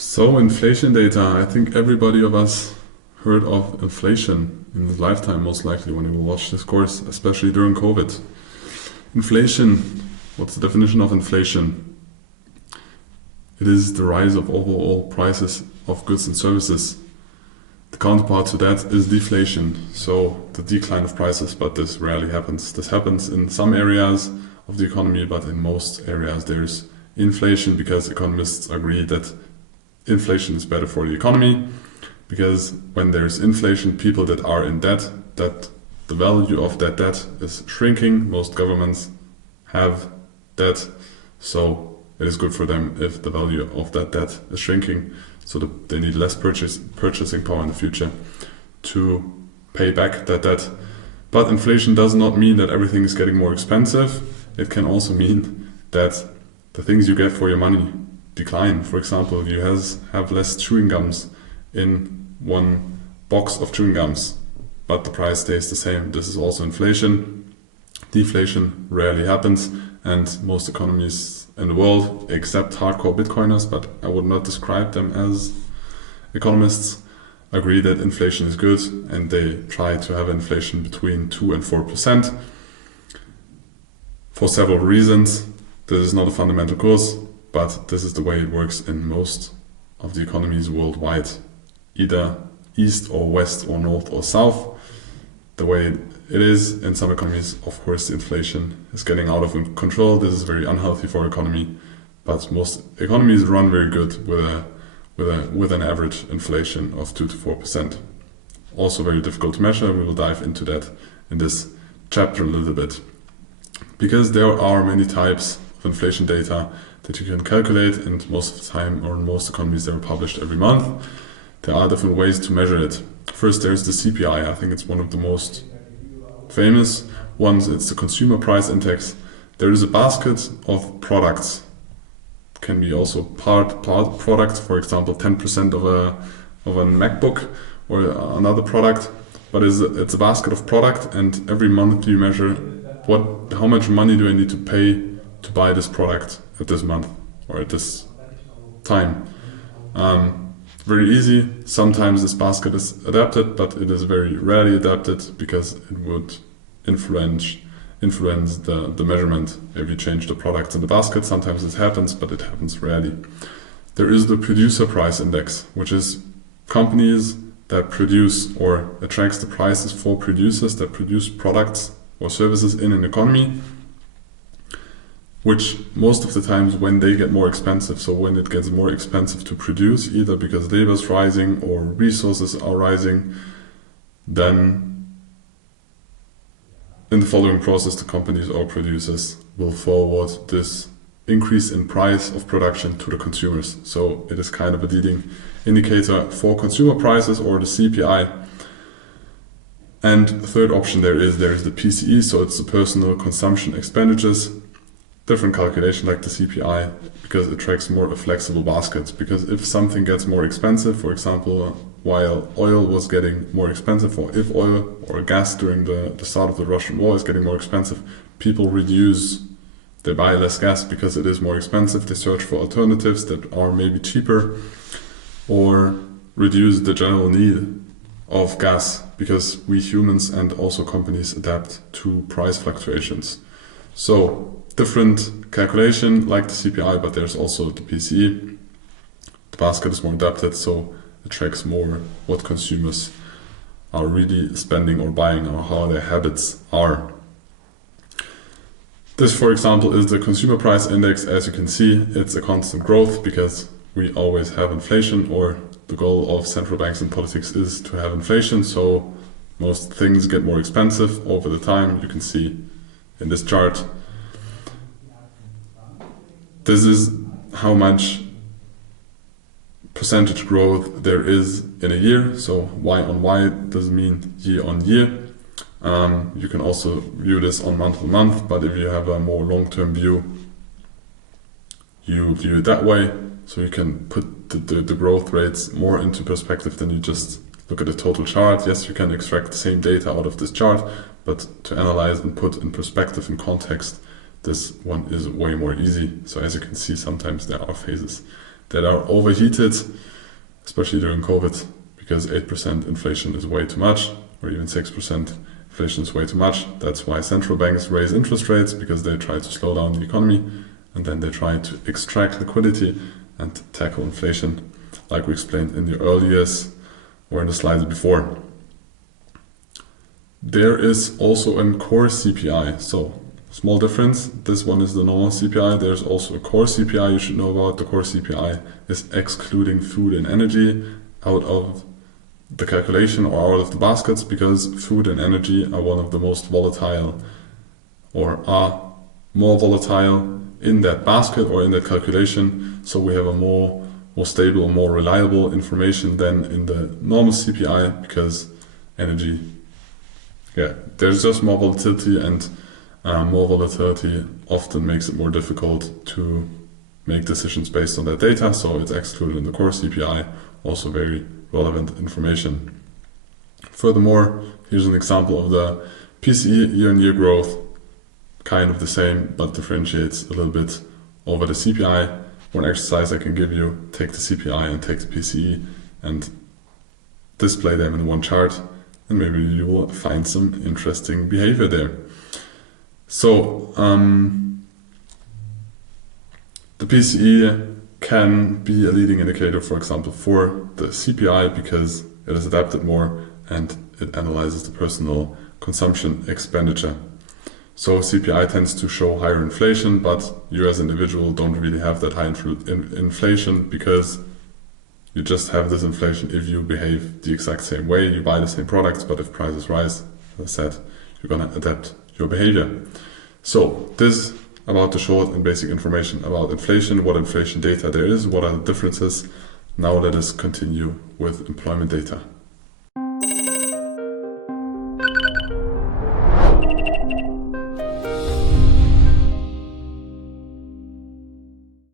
So inflation data, I think everybody of us heard of inflation in his lifetime, most likely when he will watch this course, especially during COVID. Inflation, what's the definition of inflation? It is the rise of overall prices of goods and services. The counterpart to that is deflation, so the decline of prices, but this rarely happens. This happens in some areas of the economy, but in most areas there's inflation because economists agree that inflation is better for the economy, because when there's inflation, people that are in debt, that the value of that debt is shrinking. Most governments have debt, so it is good for them if the value of that debt is shrinking, so that they need less purchasing power in the future to pay back that debt. But inflation does not mean that everything is getting more expensive. It can also mean that the things you get for your money decline. For example, you have less chewing gums in one box of chewing gums, but the price stays the same. This is also inflation. Deflation rarely happens, and most economies in the world, except hardcore Bitcoiners, but I would not describe them as economists, agree that inflation is good, and they try to have inflation between 2 and 4% for several reasons. This is not a fundamental course, but this is the way it works in most of the economies worldwide, either east or west or north or south. The way it is in some economies, of course, inflation is getting out of control. This is very unhealthy for economy, but most economies run very good with an average inflation of 2 to 4%. Also very difficult to measure. We will dive into that in this chapter a little bit, because there are many types of inflation data that you can calculate, and most of the time, or in most economies, they are published every month. There are different ways to measure it. First, there's the CPI. I think it's one of the most famous ones. It's the Consumer Price Index. There is a basket of products. Can be also part product, for example, 10% of a MacBook or another product. But it's a basket of product, and every month you measure how much money do I need to pay to buy this product at this month or at this time. Very easy. Sometimes this basket is adapted, but it is very rarely adapted because it would influence the measurement if you change the products in the basket. Sometimes it happens, but it happens rarely. There is the Producer Price Index, which is companies that produce or attracts the prices for producers that produce products or services in an economy, which most of the times when they get more expensive, so when it gets more expensive to produce, either because labor is rising or resources are rising, then in the following process the companies or producers will forward this increase in price of production to the consumers. So it is kind of a leading indicator for consumer prices, or the CPI. And the third option there is the PCE, so it's the personal consumption expenditures. Different calculation like the CPI, because it tracks more a flexible basket. Because if something gets more expensive, for example, while oil was getting more expensive, or if oil or gas during the start of the Russian war is getting more expensive, people they buy less gas because it is more expensive. They search for alternatives that are maybe cheaper, or reduce the general need of gas, because we humans and also companies adapt to price fluctuations. So different calculation like the CPI, but there's also the PCE. The basket is more adapted, so it tracks more what consumers are really spending or buying, or how their habits are. This, for example, is the Consumer Price Index. As you can see, it's a constant growth because we always have inflation, or the goal of central banks and politics is to have inflation, so most things get more expensive over the time. You can see in this chart. This is how much percentage growth there is in a year. So Y on Y doesn't mean year on year. You can also view this on month on month, but if you have a more long-term view, you view it that way. So you can put the growth rates more into perspective than you just look at the total chart. Yes, you can extract the same data out of this chart, but to analyze and put in perspective and context, this one is way more easy. So as you can see, sometimes there are phases that are overheated, especially during COVID, because 8% inflation is way too much, or even 6% inflation is way too much. That's why central banks raise interest rates, because they try to slow down the economy, and then they try to extract liquidity and tackle inflation, like we explained in the earlier or in the slides before. There is also a core CPI, so small difference. This one is the normal CPI. There's also a core CPI you should know about. The core CPI is excluding food and energy out of the calculation or out of the baskets, because food and energy are one of the most volatile, or are more volatile in that basket or in that calculation. So we have a more stable, more reliable information than in the normal CPI, because energy, there's just more volatility, and more volatility often makes it more difficult to make decisions based on that data. So it's excluded in the core CPI, also very relevant information. Furthermore, here's an example of the PCE year-on-year growth, kind of the same, but differentiates a little bit over the CPI. One exercise I can give you: take the CPI and take the PCE and display them in one chart, and maybe you will find some interesting behavior there. So the PCE can be a leading indicator, for example, for the CPI, because it is adapted more and it analyzes the personal consumption expenditure. So CPI tends to show higher inflation, but you as an individual don't really have that high inflation, because you just have this inflation if you behave the exact same way, you buy the same products, but if prices rise, as I said, you're gonna adapt your behavior. So this about the short and basic information about inflation, what inflation data there is, what are the differences. Now let us continue with employment data.